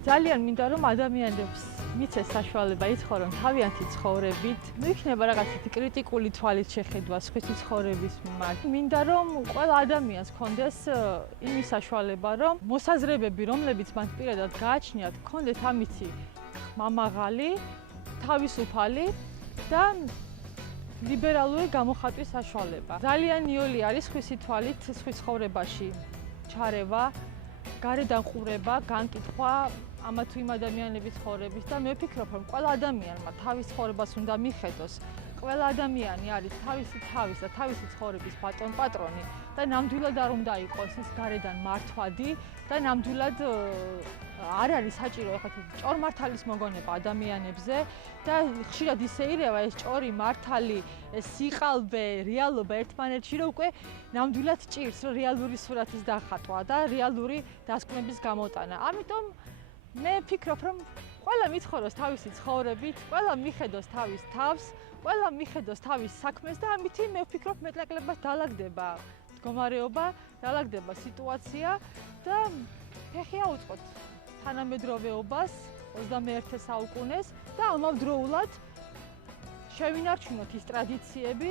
ძალიან მინდა რომ ადამიანებს მიცეს საშუალება იცხოვრონ თავიანთი ცხოვრებით. მიიქნება რაღაცეთი კრიტიკული თვალით შეხედვა სხვისი ცხოვრების მიმართ. მინდა რომ ყველა ადამიანს ჰქონდეს იმის საშუალება, რომ მოსაზრებები, რომლებიც მათ პირადად გააჩნიათ, ჰქონდეთ ამითი მამაღალი, თავისუფალი და ლიბერალური გამოხატვის საშუალება. ძალიან იოლი არის სხვისი თვალით სხვის ცხოვრებაში ჩარევა, გარედან ყურება, განკითხვა ამა თუ იმ ადამიანების ცხოვრების და მე ვფიქრობ, რომ ყველა ადამიანმა თავის ცხოვრებას უნდა მიხედოს. ყველა ადამიანი არის თავისი თავის და თავისი ცხოვრების ბატონ-პატრონი და ნამდვილად არ უნდა იყოს ის გარედან მართვადი და ნამდვილად არ არის საჭირო ეხლა ჭორმართალის მოგონება ადამიანებზე და ხშირად ისე ირევა ეს ჭორი მართალი, ეს სიყალბე, რეალობა ერთმანეთში რომ უკვე ნამდვილად ჭირს რომ რეალური სურათის დახატვა და რეალური დასკვნების გამოტანა. ამიტომ მე ვფიქრობ, რომ ყველა მიცხოვროს თავისი ცხოვრებით, ყველა მიხედოს თავის თავს, ყველა მიხედოს თავის საქმეს და ამითი მე ვფიქრობ მეტნაკლებად დაალაგდება მდგომარეობა, დაალაგდება სიტუაცია და ფეხი აუწყოთ თანამედროვეობას 21 საუკუნეს და ამავდროულად შევინარჩუნოთ ის ტრადიციები